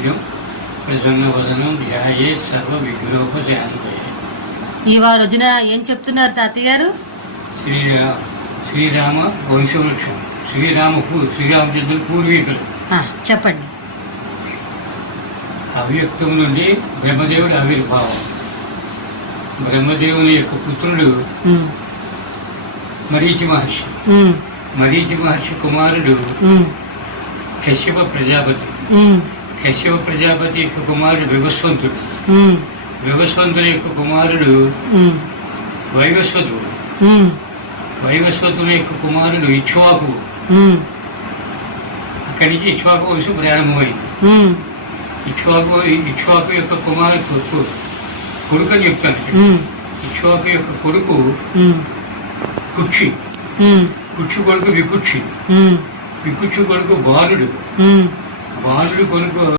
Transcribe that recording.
చతుర్భుజం ప్రసన్నవదనం ధ్యాయే సర్వ విగ్రహోపశాంతయే ఈ వారు రోజున ఏం చెప్తున్నారు తాతయ్య గారు శ్రీరా శ్రీరామ వంశవృక్షం శ్రీరామ శ్రీరామచంద్రుడు పూర్వీకులు. చెప్పండి. అవ్యక్తం నుండి బ్రహ్మదేవుడి ఆవిర్భావం. బ్రహ్మదేవుని యొక్క పుత్రుడు మరీచి మహర్షి. మరీచి మహర్షి కుమారుడు కశ్యప ప్రజాపతి. కశ్యప ప్రజాపతి యొక్క కుమారుడు వివస్వంతుడు. వివస్వంతుడి యొక్క కుమారుడు వైవస్వతుడు. వైవస్వతుడి యొక్క కుమారుడు ఇక్ష్వాకు అక్కడి నుంచి ఇక్ష్వాకు వంశం ప్రారంభమైంది. ఇక్ష్వాకు ఇక్ష్వాకు యొక్క కుమారు కొడుకు కొడుకు అని చెప్తాను ఇక్ష్వాకు యొక్క కొడుకు కుక్షి. కుక్షి కొడుకు వికుక్షి. వికుక్షి కొడుకు బాలుడు. బాలుడు కొనుక్కో